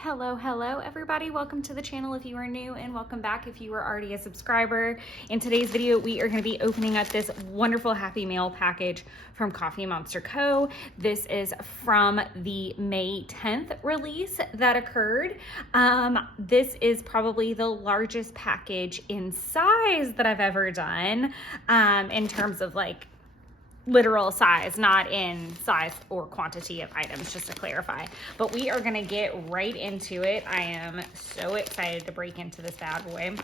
Hello everybody, welcome to the channel if you are new, and welcome back if you are already a subscriber. In today's video we are going to be opening up this wonderful Happy Mail package from Coffee Monster Co. This is from the May 10th release that occurred. This is probably the largest package in size that I've ever done, in terms of like literal size, not in size or quantity of items, just to clarify. But we are gonna get right into it. I am so excited to break into this bad boy,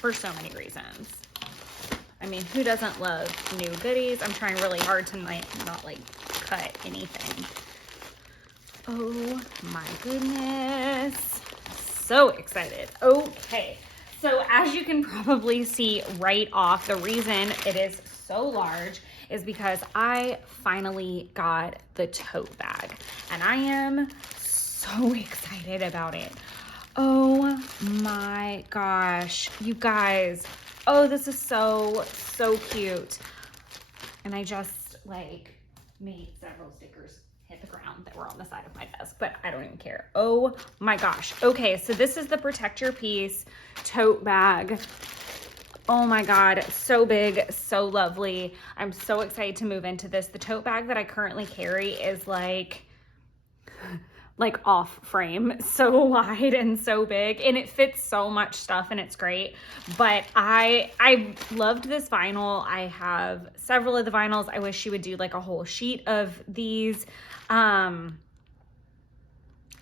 for so many reasons. I mean, who doesn't love new goodies? I'm trying really hard to not like cut anything. Oh my goodness, so excited. Okay. So as you can probably see right off, the reason it is so large is because I finally got the tote bag, and I am so excited about it. Oh my gosh, you guys. Oh, this is so cute. And I just like made several stickers hit the ground that were on the side of my desk, but I don't even care. Oh my gosh. Okay, so this is the Protect Your Piece tote bag. Oh my God, so big, so lovely. I'm so excited to move into this. The tote bag that I currently carry is like off frame, so wide and so big, and it fits so much stuff and it's great. But I loved this vinyl. I have several of the vinyls. I wish she would do like a whole sheet of these. And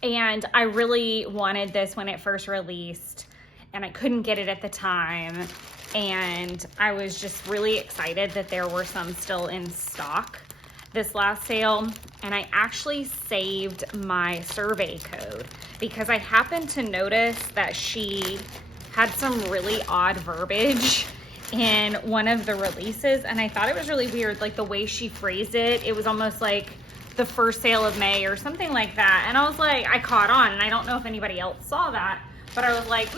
I really wanted this when it first released, and I couldn't get it at the time. And I was just really excited that there were some still in stock this last sale. And I actually saved my survey code because I happened to notice that she had some really odd verbiage in one of the releases. And I thought it was really weird, like the way she phrased it. It was almost like the first sale of May or something like that. And I was like, I caught on, and I don't know if anybody else saw that, but I was like,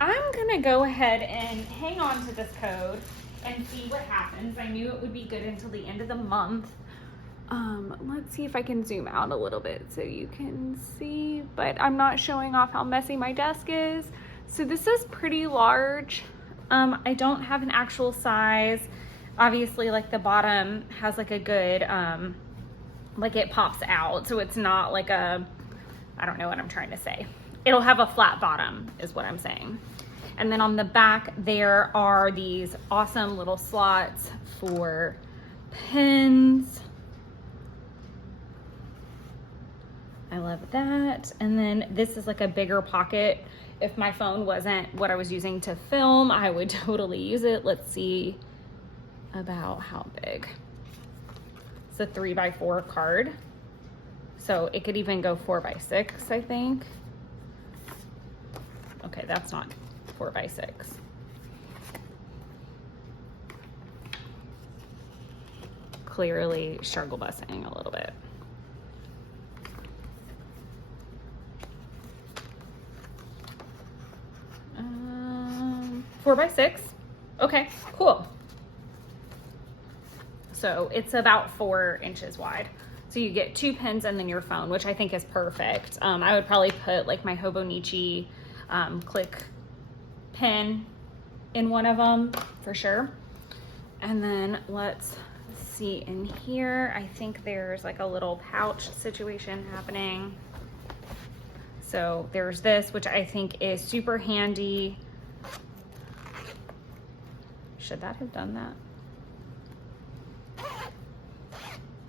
I'm gonna go ahead and hang on to this code and see what happens. I knew it would be good until the end of the month. Let's see if I can zoom out a little bit so you can see, but I'm not showing off how messy my desk is. So this is pretty large. I don't have an actual size. Obviously, like the bottom has like a good, like it pops out. So it's not like a, I don't know what I'm trying to say. It'll have a flat bottom is what I'm saying. And then on the back, there are these awesome little slots for pens. I love that. And then this is like a bigger pocket. If my phone wasn't what I was using to film, I would totally use it. Let's see about how big. It's a 3x4 card. So it could even go 4x6, I think. Okay, that's not 4x6. Clearly struggle busing a little bit. 4x6. Okay, cool. So it's about 4 inches wide. So you get 2 pens and then your phone, which I think is perfect. I would probably put like my Hobonichi click pen in one of them for sure. And then let's see in here. I think there's like a little pouch situation happening. So there's this, which I think is super handy. Should that have done that?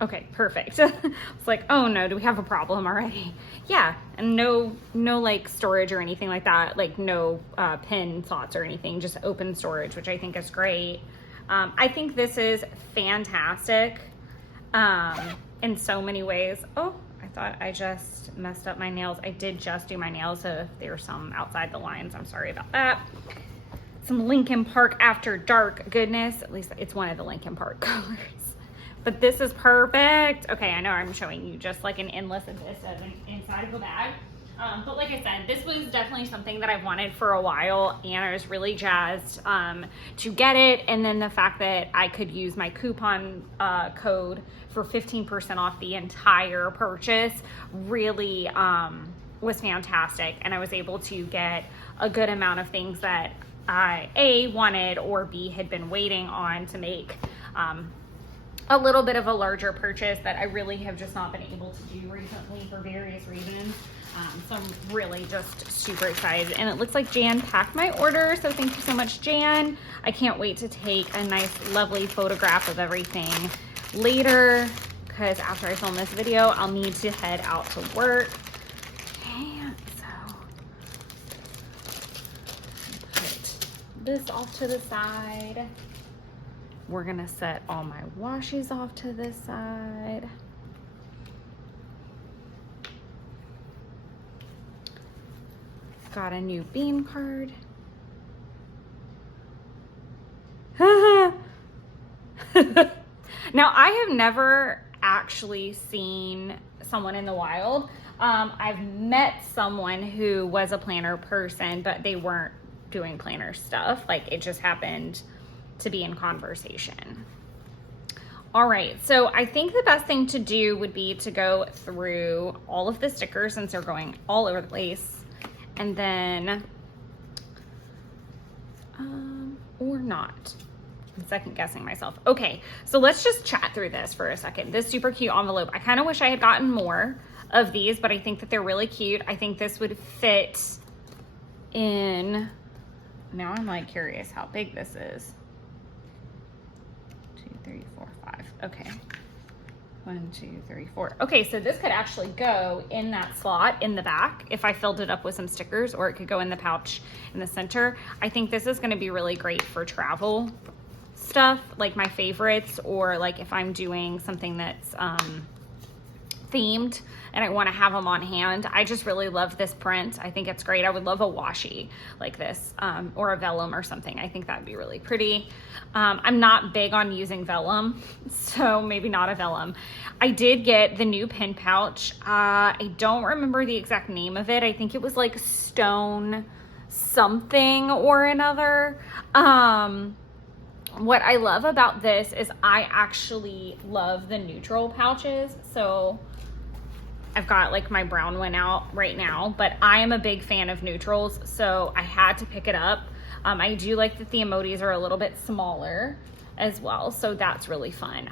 Okay, perfect. It's like, oh no, do we have a problem already? Yeah, and no like storage or anything like that, like no pin slots or anything, just open storage, which I think is great. I think this is fantastic in so many ways. Oh, I thought I just messed up my nails. I did just do my nails, so if there's some outside the lines, I'm sorry about that. Some Lincoln Park After Dark goodness. At least it's one of the Lincoln Park colors. But this is perfect. Okay, I know I'm showing you just like an endless abyss of inside of a bag. But like I said, this was definitely something that I've wanted for a while, and I was really jazzed to get it. And then the fact that I could use my coupon code for 15% off the entire purchase really was fantastic. And I was able to get a good amount of things that I A, wanted, or B, had been waiting on to make a little bit of a larger purchase that I really have just not been able to do recently for various reasons. So I'm really just super excited. And it looks like Jan packed my order, so thank you so much, Jan. I can't wait to take a nice, lovely photograph of everything later, because after I film this video, I'll need to head out to work. Okay, so put this off to the side. We're gonna set all my washies off to this side. Got a new bean card. Now, I have never actually seen someone in the wild. I've met someone who was a planner person, but they weren't doing planner stuff. Like, it just happened to be in conversation. All right, so I think the best thing to do would be to go through all of the stickers since they're going all over the place. And then, or not. I'm second guessing myself. Okay, so let's just chat through this for a second. This super cute envelope. I kind of wish I had gotten more of these, but I think that they're really cute. I think this would fit in, now I'm like curious how big this is. 2, 3, 4, 5, okay. 1, 2, 3, 4. Okay, so this could actually go in that slot in the back if I filled it up with some stickers, or it could go in the pouch in the center. I think this is going to be really great for travel stuff, like my favorites, or like if I'm doing something that's themed and I want to have them on hand. I just really love this print. I think it's great. I would love a washi like this, or a vellum or something. I think that'd be really pretty. I'm not big on using vellum, so maybe not a vellum. I did get the new pin pouch. I don't remember the exact name of it. I think it was like Stone something or another. What I love about this is I actually love the neutral pouches. So I've got like my brown one out right now, but I am a big fan of neutrals, so I had to pick it up. I do like that the emojis are a little bit smaller as well, so that's really fun.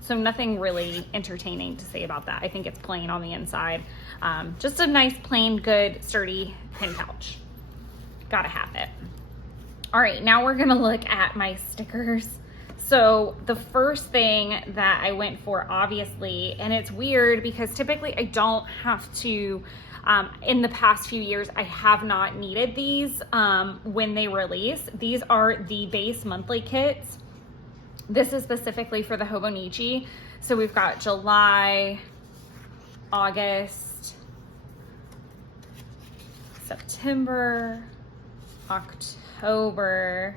So nothing really entertaining to say about that. I think it's plain on the inside. Just a nice, plain, good, sturdy pin pouch. Gotta have it. All right, now we're gonna look at my stickers. So the first thing that I went for, obviously, and it's weird because typically I don't have to, in the past few years, I have not needed these when they release. These are the base monthly kits. This is specifically for the Hobonichi. So we've got July, August, September, October,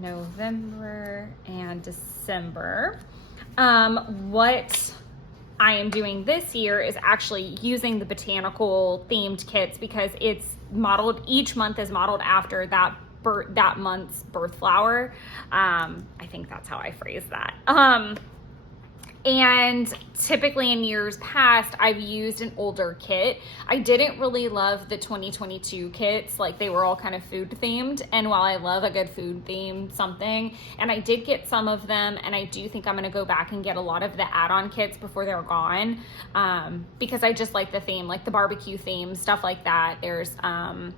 November, and December. What I am doing this year is actually using the botanical themed kits because it's modeled, each month is modeled after that month's birth flower. I think that's how I phrase that. And typically in years past, I've used an older kit. I didn't really love the 2022 kits. Like, they were all kind of food themed. And while I love a good food themed something, and I did get some of them, and I do think I'm going to go back and get a lot of the add-on kits before they're gone, because I just like the theme, like the barbecue theme, stuff like that. There's a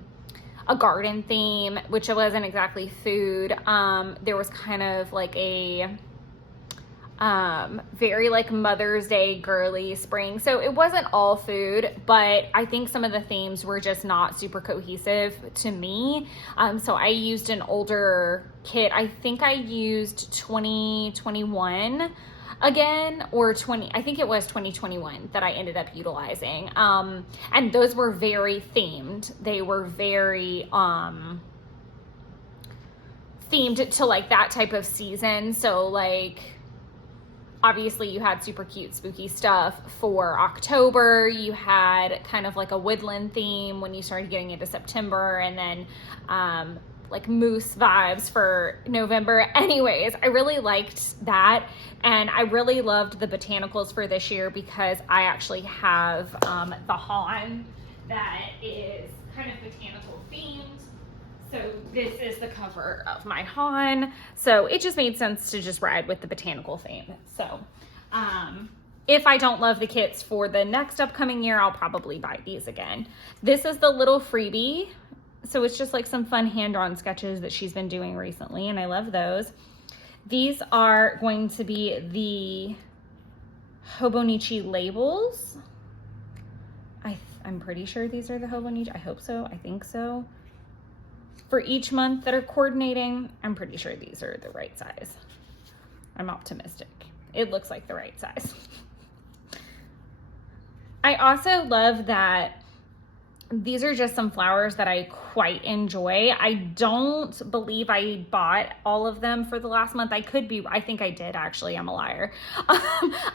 garden theme, which wasn't exactly food. There was kind of like a very like Mother's Day girly spring. So it wasn't all food, but I think some of the themes were just not super cohesive to me. So I used an older kit. I think I used 2021 again, or I think it was 2021 that I ended up utilizing. And those were very themed. They were very, themed to like that type of season. So like obviously you had super cute spooky stuff for October. You had kind of like a woodland theme when you started getting into September, and then like moose vibes for November. Anyways, I really liked that, and I really loved the botanicals for this year because I actually have the Hawn that is kind of botanical themed. So this is the cover of my Hawn. So it just made sense to just ride with the botanical theme. So if I don't love the kits for the next upcoming year, I'll probably buy these again. This is the little freebie. So it's just like some fun hand-drawn sketches that she's been doing recently, and I love those. These are going to be the Hobonichi labels. I'm pretty sure these are the Hobonichi. I hope so. I think so. For each month that are coordinating, I'm pretty sure these are the right size. I'm optimistic. It looks like the right size. I also love that these are just some flowers that I quite enjoy. I don't believe I bought all of them for the last month. I think I did actually. I'm a liar.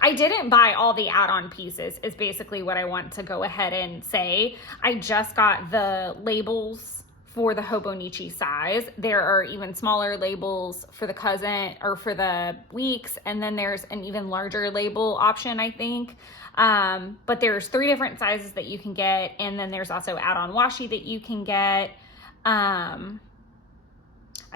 I didn't buy all the add-on pieces is basically what I want to go ahead and say. I just got the labels for the Hobonichi size. There are even smaller labels for the cousin or for the weeks, and then there's an even larger label option, I think. But there's 3 different sizes that you can get, and then there's also add-on washi that you can get. I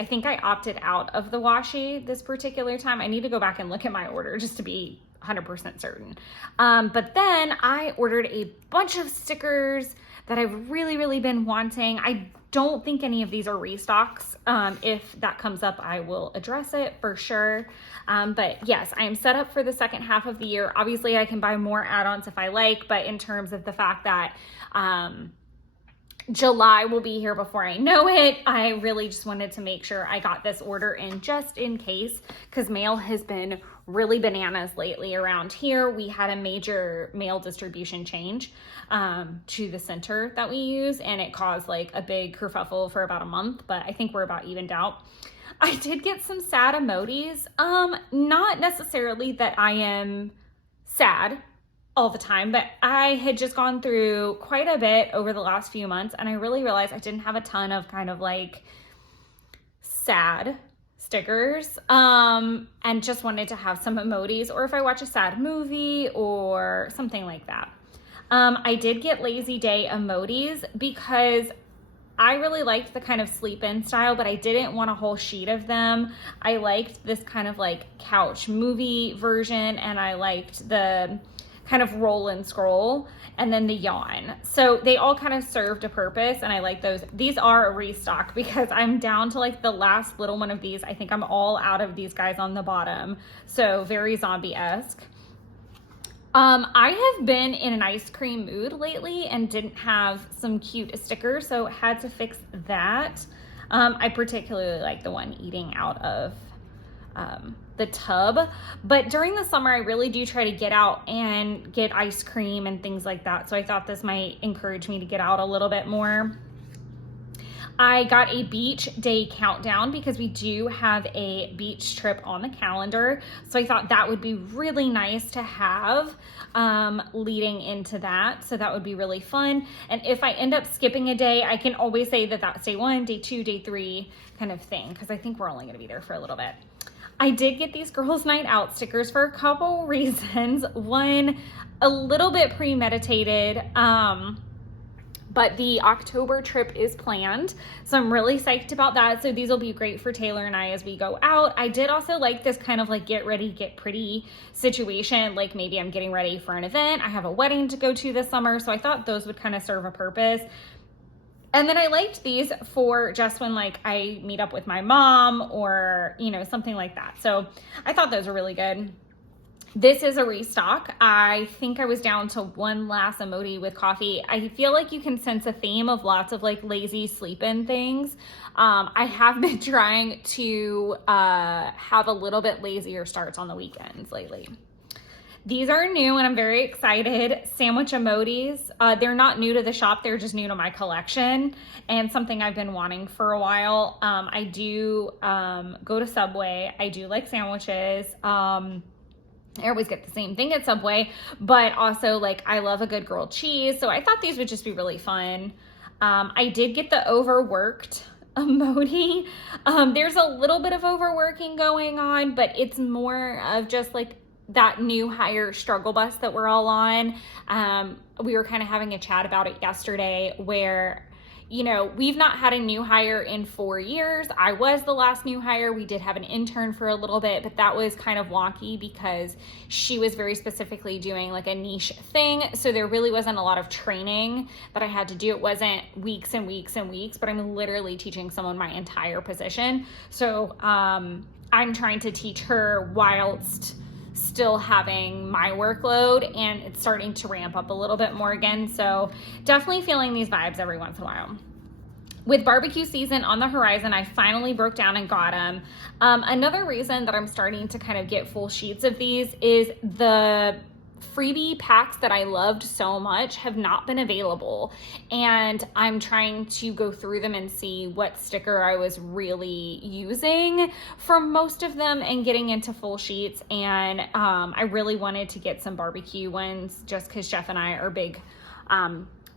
think I opted out of the washi this particular time. I need to go back and look at my order just to be 100% certain. But then I ordered a bunch of stickers that I've really been wanting. I don't think any of these are restocks. If that comes up, I will address it for sure. But yes, I am set up for the second half of the year. Obviously, I can buy more add-ons if I like, but in terms of the fact that July will be here before I know it, I really just wanted to make sure I got this order in just in case, because mail has been really bananas lately around here. We had a major mail distribution change to the center that we use, and it caused like a big kerfuffle for about a month, but I think we're about evened out. I did get some sad emojis. Not necessarily that I am sad all the time, but I had just gone through quite a bit over the last few months, and I really realized I didn't have a ton of kind of like sad stickers, and just wanted to have some emojis, or if I watch a sad movie or something like that. I did get lazy day emojis because I really liked the kind of sleep in style, but I didn't want a whole sheet of them. I liked this kind of like couch movie version, and I liked the kind of roll and scroll, and then the yawn. So they all kind of served a purpose, and I like those. These are a restock because I'm down to like the last little one of these. I think I'm all out of these guys on the bottom. So very zombie-esque. I have been in an ice cream mood lately and didn't have some cute stickers, so had to fix that. I particularly like the one eating out of the tub, but during the summer I really do try to get out and get ice cream and things like that, so I thought this might encourage me to get out a little bit more. I got a beach day countdown because we do have a beach trip on the calendar, so I thought that would be really nice to have leading into that, so that would be really fun. And if I end up skipping a day, I can always say that that's day 1, day 2, day 3 kind of thing, because I think we're only going to be there for a little bit. I did get these girls' night out stickers for a couple reasons. One, a little bit premeditated, but the October trip is planned, so I'm really psyched about that. So these will be great for Taylor and I as we go out. I did also like this kind of like get ready, get pretty situation. Like maybe I'm getting ready for an event. I have a wedding to go to this summer, so I thought those would kind of serve a purpose. And then I liked these for just when like I meet up with my mom or, you know, something like that. So I thought those were really good. This is a restock. I think I was down to one last emoji with coffee. I feel like you can sense a theme of lots of like lazy sleep-in things. I have been trying to have a little bit lazier starts on the weekends lately. These are new and I'm very excited. Sandwich emojis. They're not new to the shop. They're just new to my collection and something I've been wanting for a while. I do go to Subway. I do like sandwiches. I always get the same thing at Subway, but also like I love a good grilled cheese. So I thought these would just be really fun. I did get the overworked emoji. There's a little bit of overworking going on, but it's more of just like that new hire struggle bus that we're all on. We were kind of having a chat about it yesterday where, you know, we've not had a new hire in 4 years. I was the last new hire. We did have an intern for a little bit, but that was kind of wonky because she was very specifically doing like a niche thing. So there really wasn't a lot of training that I had to do. It wasn't weeks and weeks and weeks, but I'm literally teaching someone my entire position. So I'm trying to teach her whilst still having my workload, and it's starting to ramp up a little bit more again. So definitely feeling these vibes every once in a while. With barbecue season on the horizon, I finally broke down and got them. Another reason that I'm starting to kind of get full sheets of these is the freebie packs that I loved so much have not been available, and I'm trying to go through them and see what sticker I was really using for most of them and getting into full sheets. And I really wanted to get some barbecue ones just because Jeff and I are big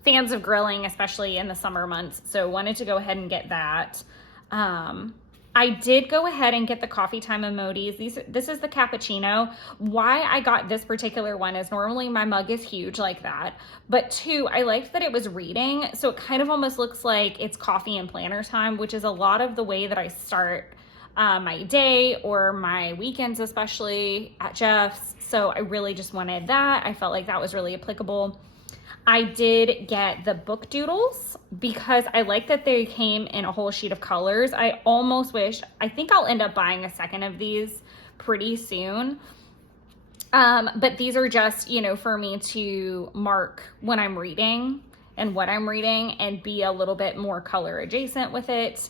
fans of grilling, especially in the summer months, so wanted to go ahead and get that. I did go ahead and get the coffee time emojis. This is the cappuccino. Why I got this particular one is normally my mug is huge like that. But two, I liked that it was reading. So it kind of almost looks like it's coffee and planner time, which is a lot of the way that I start my day or my weekends, especially at Jeff's. So I really just wanted that. I felt like that was really applicable. I did get the book doodles because I like that they came in a whole sheet of colors. I think I'll end up buying a second of these pretty soon. But these are just, you know, for me to mark when I'm reading and what I'm reading and be a little bit more color adjacent with it.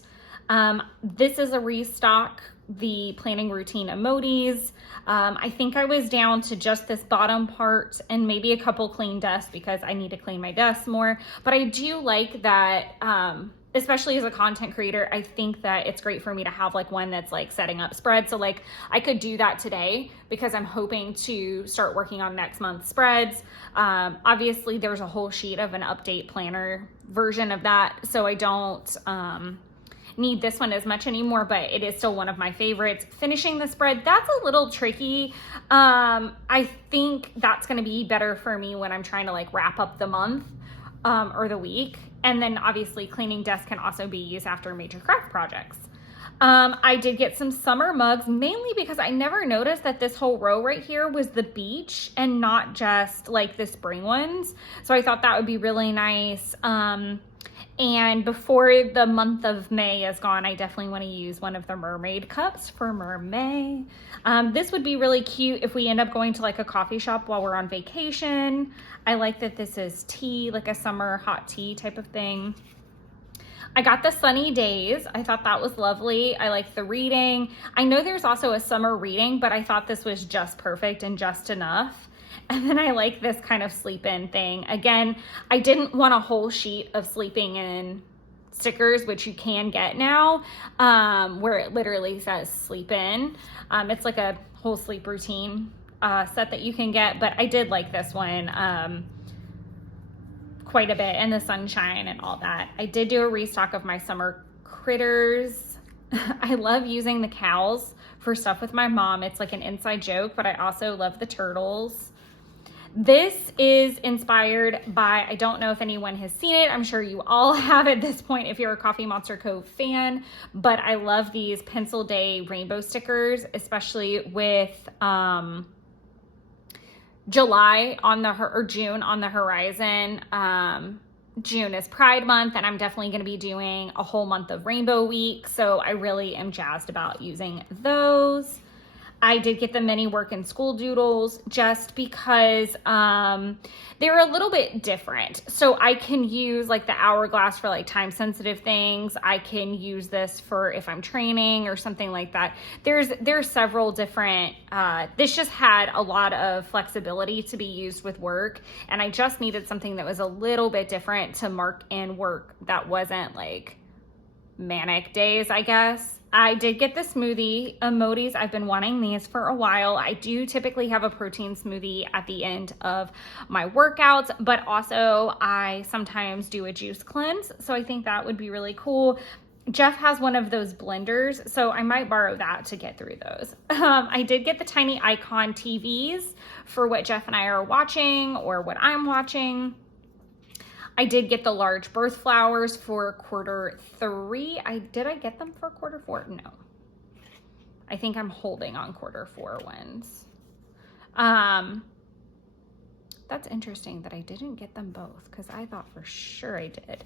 This is a restock, the planning routine emojis. I think I was down to just this bottom part and maybe a couple clean desks because I need to clean my desks more. But I do like that, especially as a content creator, I think that it's great for me to have like one that's like setting up spreads. So like I could do that today because I'm hoping to start working on next month's spreads. Obviously there's a whole sheet of an update planner version of that, so I don't need this one as much anymore, but it is still one of my favorites. Finishing the spread, that's a little tricky. I think that's going to be better for me when I'm trying to like wrap up the month or the week. And then obviously cleaning desks can also be used after major craft projects. I did get some summer mugs, mainly because I never noticed that this whole row right here was the beach and not just like the spring ones. So I thought that would be really nice. And before the month of May is gone, I definitely want to use one of the mermaid cups for Mermay. This would be really cute if we end up going to like a coffee shop while we're on vacation. I like that this is tea, like a summer hot tea type of thing. I got the sunny days. I thought that was lovely. I like the reading. I know there's also a summer reading, but I thought this was just perfect and just enough. And then I like this kind of sleep in thing. Again, I didn't want a whole sheet of sleeping in stickers, which you can get now, where it literally says sleep in. It's like a whole sleep routine set that you can get, but I did like this one quite a bit, and the sunshine and all that. I did do a restock of my summer critters. I love using the cows for stuff with my mom. It's like an inside joke, but I also love the turtles. This is inspired by, I don't know if anyone has seen it. I'm sure you all have at this point if you're a Coffee Monster Cove fan, but I love these Pencil Day rainbow stickers, especially with July on the, or June on the horizon. June is Pride Month, and I'm definitely going to be doing a whole month of Rainbow Week, so I really am jazzed about using those. I did get the mini work and school doodles just because they're a little bit different. So I can use like the hourglass for like time sensitive things. I can use this for if I'm training or something like that. There's several different, this just had a lot of flexibility to be used with work. And I just needed something that was a little bit different to mark in work that wasn't like manic days, I guess. I did get the smoothie emojis. I've been wanting these for a while. I do typically have a protein smoothie at the end of my workouts, but also I sometimes do a juice cleanse. So I think that would be really cool. Jeff has one of those blenders, so I might borrow that to get through those. I did get the tiny icon TVs for what Jeff and I are watching or what I'm watching. I did get the large birth flowers for Q3. Did I get them for Q4? No. I think I'm holding on Q4 ones. That's interesting that I didn't get them both because I thought for sure I did.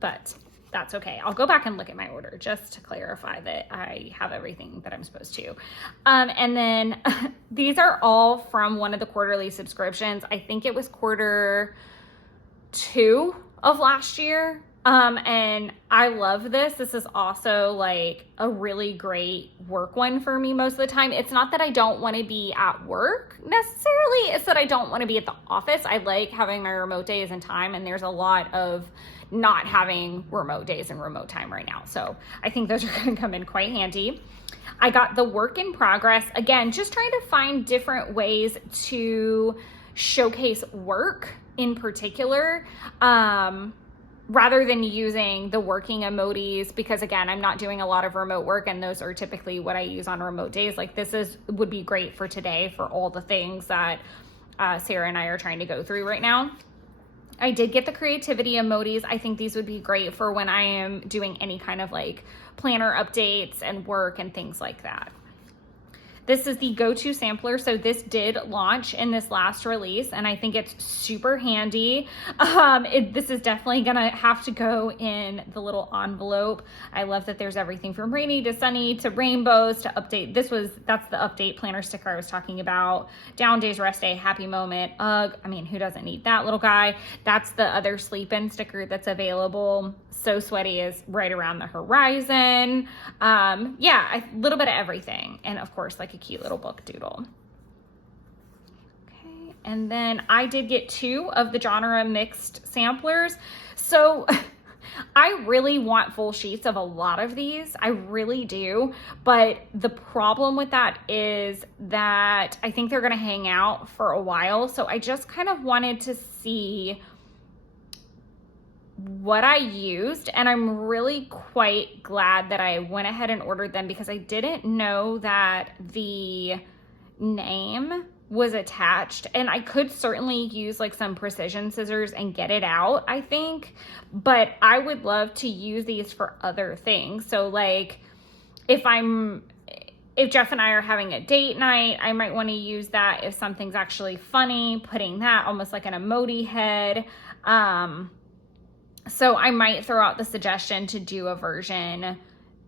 But that's okay. I'll go back and look at my order just to clarify that I have everything that I'm supposed to. And then these are all from one of the quarterly subscriptions. I think it was Q2 of last year. And I love this. This is also like a really great work one for me most of the time. It's not that I don't want to be at work necessarily. It's that I don't want to be at the office. I like having my remote days and time, and there's a lot of not having remote days and remote time right now. So I think those are going to come in quite handy. I got the work in progress. Again, just trying to find different ways to showcase work in particular, rather than using the working emojis, because again, I'm not doing a lot of remote work and those are typically what I use on remote days. Like this would be great for today for all the things that Sarah and I are trying to go through right now. I did get the creativity emojis. I think these would be great for when I am doing any kind of like planner updates and work and things like that. This is the go-to sampler. So this did launch in this last release and I think it's super handy. This is definitely gonna have to go in the little envelope. I love that there's everything from rainy to sunny to rainbows to update. That's the update planner sticker I was talking about. Down days, rest day, happy moment. I mean, who doesn't need that little guy? That's the other sleep in sticker that's available. So Sweaty is right around the horizon. Yeah, a little bit of everything. And of course, like a cute little book doodle. Okay, and then I did get 2 of the genre mixed samplers. So I really want full sheets of a lot of these. I really do. But the problem with that is that I think they're going to hang out for a while. So I just kind of wanted to see what I used, and I'm really quite glad that I went ahead and ordered them because I didn't know that the name was attached, and I could certainly use like some precision scissors and get it out, I think, but I would love to use these for other things. So like if Jeff and I are having a date night, I might want to use that. If something's actually funny, putting that almost like an emoji head. So I might throw out the suggestion to do a version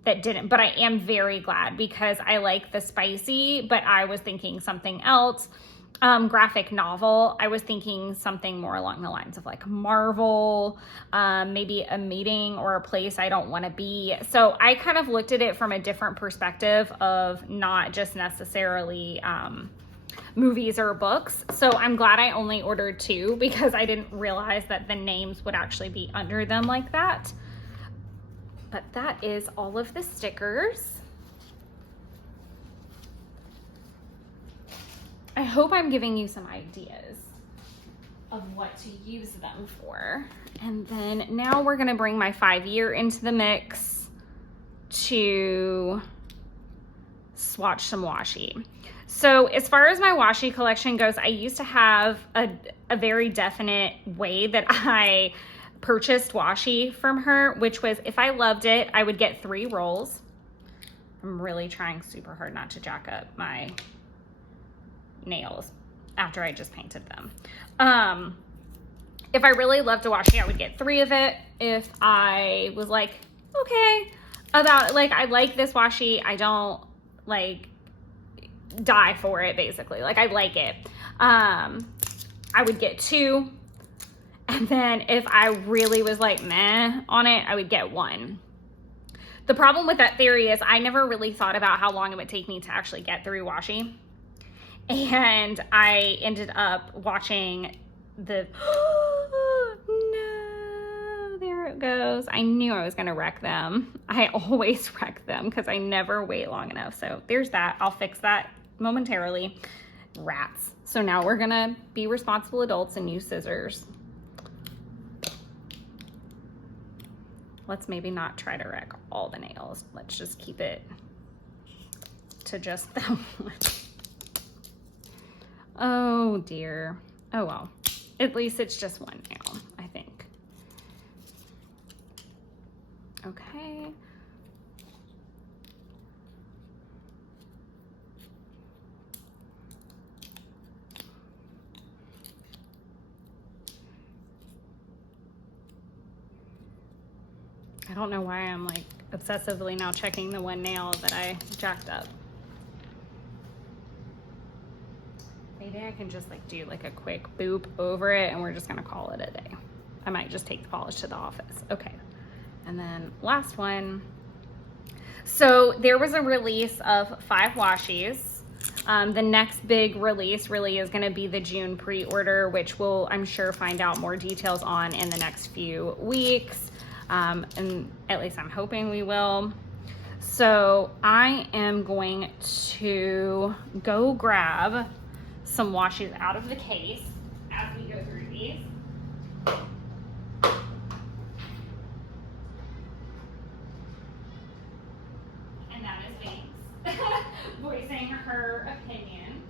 that didn't, but I am very glad because I like the spicy, but I was thinking something else. Graphic novel, I was thinking something more along the lines of like Marvel, maybe a meeting or a place I don't want to be. So I kind of looked at it from a different perspective of not just necessarily movies or books. So I'm glad I only ordered 2 because I didn't realize that the names would actually be under them like that. But that is all of the stickers. I hope I'm giving you some ideas of what to use them for. And then now we're gonna bring my 5-year into the mix to swatch some washi. So as far as my washi collection goes, I used to have a very definite way that I purchased washi from her, which was if I loved it, I would get 3 rolls. I'm really trying super hard not to jack up my nails after I just painted them. If I really loved a washi, I would get 3 of it. If I was like, okay, about like, I like this washi, I don't like die for it basically. Like I like it. I would get 2. And then if I really was like meh on it, I would get 1. The problem with that theory is I never really thought about how long it would take me to actually get through washi. And I ended up watching the, no, there there it goes. I knew I was gonna wreck them. I always wreck them because I never wait long enough. So there's that. I'll fix that momentarily. Rats. So now we're gonna be responsible adults and use scissors. Let's maybe not try to wreck all the nails. Let's just keep it to just that one. Oh dear. Oh well. At least it's just one nail, I think. Okay. I don't know why I'm like obsessively now checking the one nail that I jacked up. Maybe I can just like do like a quick boop over it and we're just gonna call it a day. I might just take the polish to the office. Okay. And then last one. So there was a release of 5 washies. The next big release really is gonna be the June pre-order, which we'll, I'm sure, find out more details on in the next few weeks. And at least I'm hoping we will. So I am going to go grab some washes out of the case as we go through these. And that is Winx voicing her opinion.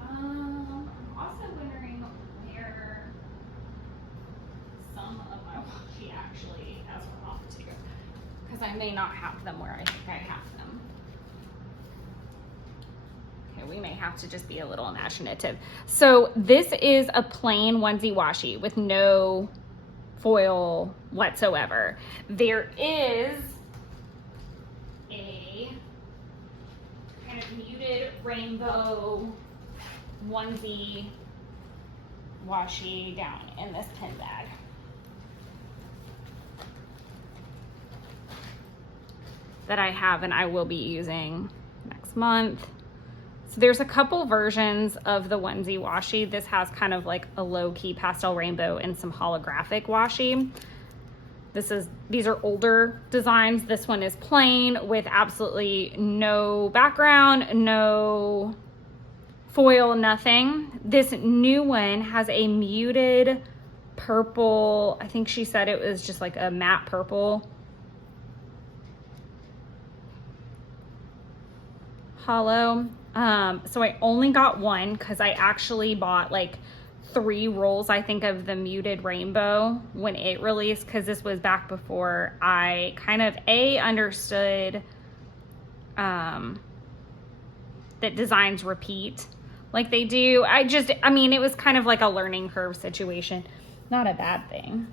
I'm also wondering where some of my washi actually has run off to, because I may not have them where I think I have them. Okay, we may have to just be a little imaginative. So this is a plain onesie washi with no foil whatsoever. There is a kind of muted rainbow onesie washi down in this pin bag. That I have and I will be using next month. So there's a couple versions of the onesie washi. This has kind of like a low-key pastel rainbow and some holographic washi. These are older designs. This one is plain with absolutely no background, no foil, nothing. This new one has a muted purple. I think she said it was just like a matte purple hollow. So I only got one because I actually bought like 3 rolls, I think, of the muted rainbow when it released, because this was back before I kind of understood that designs repeat like they do. I mean, it was kind of like a learning curve situation. Not a bad thing.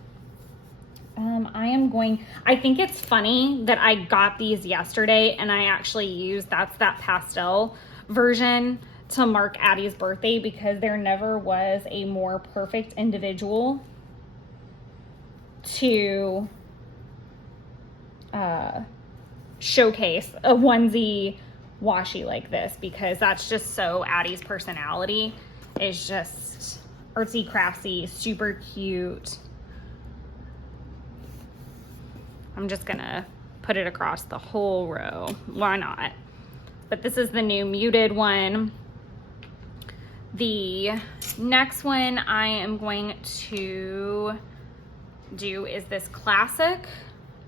I think it's funny that I got these yesterday and I actually used, that pastel version to mark Addie's birthday, because there never was a more perfect individual to showcase a onesie washi like this, because that's just so Addie's personality. Is just artsy craftsy, super cute. I'm just gonna put it across the whole row. Why not? But this is the new muted one. The next one I am going to do is this classic.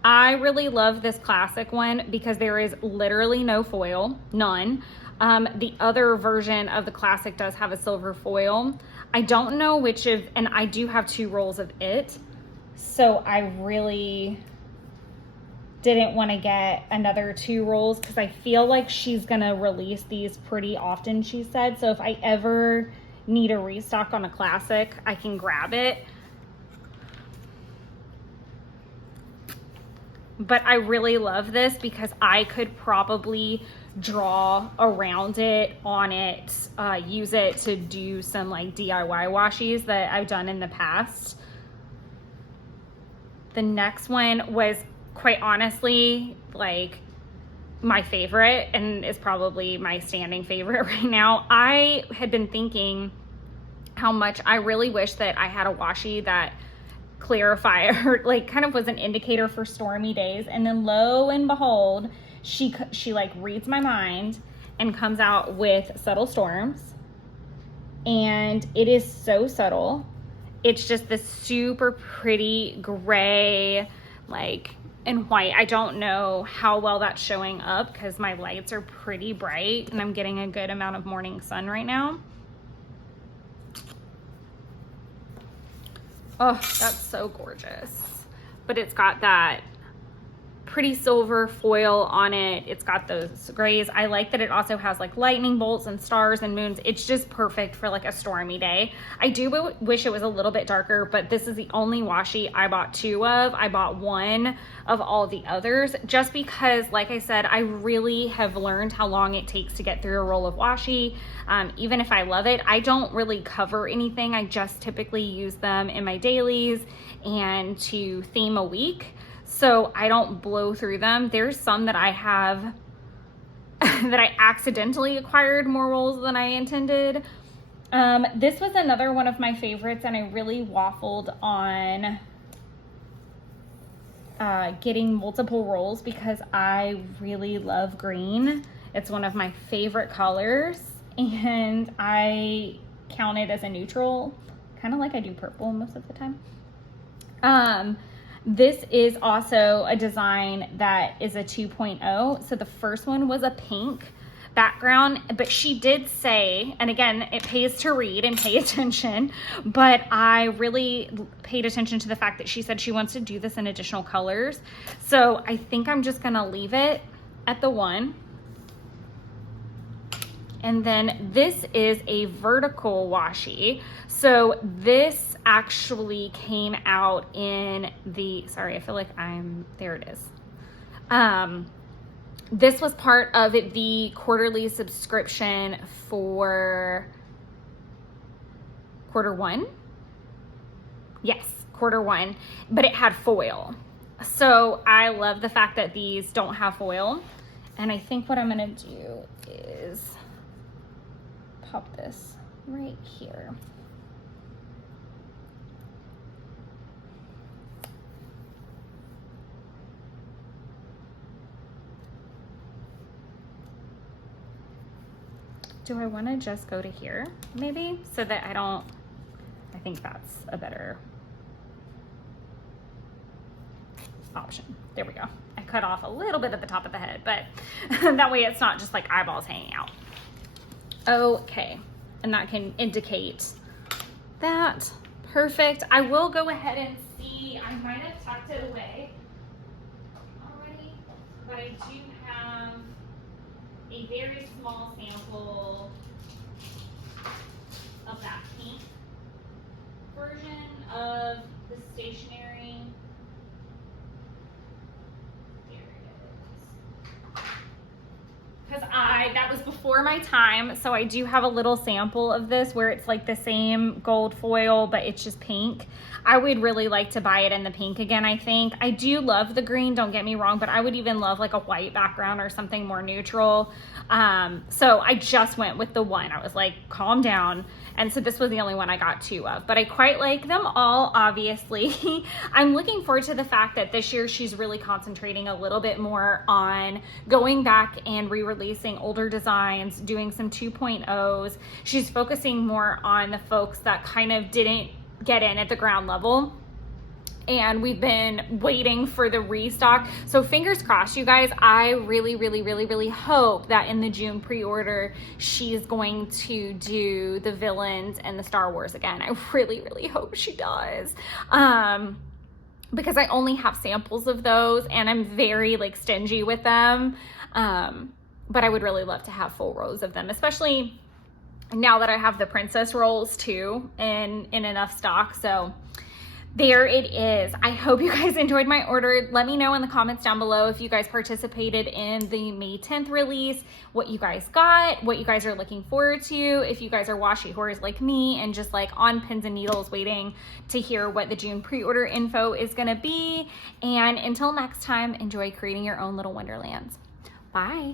I really love this classic one because there is literally no foil, none. The other version of the classic does have a silver foil. I don't know which of, and I do have 2 rolls of it. So I really didn't want to get another 2 rolls because I feel like she's gonna release these pretty often, she said. So if I ever need a restock on a classic, I can grab it. But I really love this because I could probably draw around it, on it, use it to do some like DIY washies that I've done in the past. The next one was, quite honestly, like my favorite, and is probably my standing favorite right now. I had been thinking how much I really wish that I had a washi that clarified or like kind of was an indicator for stormy days. And then lo and behold, she like reads my mind and comes out with subtle storms. And it is so subtle. It's just this super pretty gray, like, and white. I don't know how well that's showing up because my lights are pretty bright and I'm getting a good amount of morning sun right now. Oh, that's so gorgeous. But it's got that pretty silver foil on it. It's got those grays. I like that it also has like lightning bolts and stars and moons. It's just perfect for like a stormy day. I do wish it was a little bit darker, but this is the only washi I bought 2 of. I bought 1 of all the others just because, like I said, I really have learned how long it takes to get through a roll of washi. Even if I love it, I don't really cover anything. I just typically use them in my dailies and to theme a week. So I don't blow through them. There's some that I have that I accidentally acquired more rolls than I intended. This was another one of my favorites, and I really waffled on getting multiple rolls because I really love green. It's one of my favorite colors, and I count it as a neutral, kind of like I do purple most of the time. This is also a design that is a 2.0. So the first one was a pink background, but she did say, and again, it pays to read and pay attention, but I really paid attention to the fact that she said she wants to do this in additional colors. So I think I'm just gonna leave it at the 1. And then this is a vertical washi. So this actually came out in the, sorry, I feel like there it is. This was part of the quarterly subscription for Q1. Yes, Q1, but it had foil. So I love the fact that these don't have foil. And I think what I'm gonna do is pop this right here. Do I want to just go to here maybe so that I think that's a better option. There we go. I cut off a little bit at the top of the head, but that way it's not just like eyeballs hanging out. Okay, and that can indicate that. Perfect. I will go ahead and see. I might have tucked it away already, but I do have a very small sample of that pink version of the stationery. There it is. Because that was before my time, so I do have a little sample of this where it's like the same gold foil, but it's just pink. I would really like to buy it in the pink again, I think. I do love the green, don't get me wrong, but I would even love like a white background or something more neutral. So I just went with the 1. I was like, calm down. And so this was the only one I got 2 of, but I quite like them all, obviously. I'm looking forward to the fact that this year she's really concentrating a little bit more on going back and re-releasing older designs, doing some 2.0s. She's focusing more on the folks that kind of didn't get in at the ground level, and we've been waiting for the restock. So fingers crossed, you guys. I really hope that in the June pre-order she's going to do the villains and the Star Wars again. I really hope she does, because I only have samples of those and I'm very like stingy with them, but I would really love to have full rows of them, especially now that I have the princess rolls too in enough stock. So there it is. I hope you guys enjoyed my order. Let me know in the comments down below if you guys participated in the May 10th release, what you guys got, what you guys are looking forward to, if you guys are washi whores like me and just like on pins and needles waiting to hear what the June pre-order info is gonna be. And until next time, enjoy creating your own little wonderlands. Bye.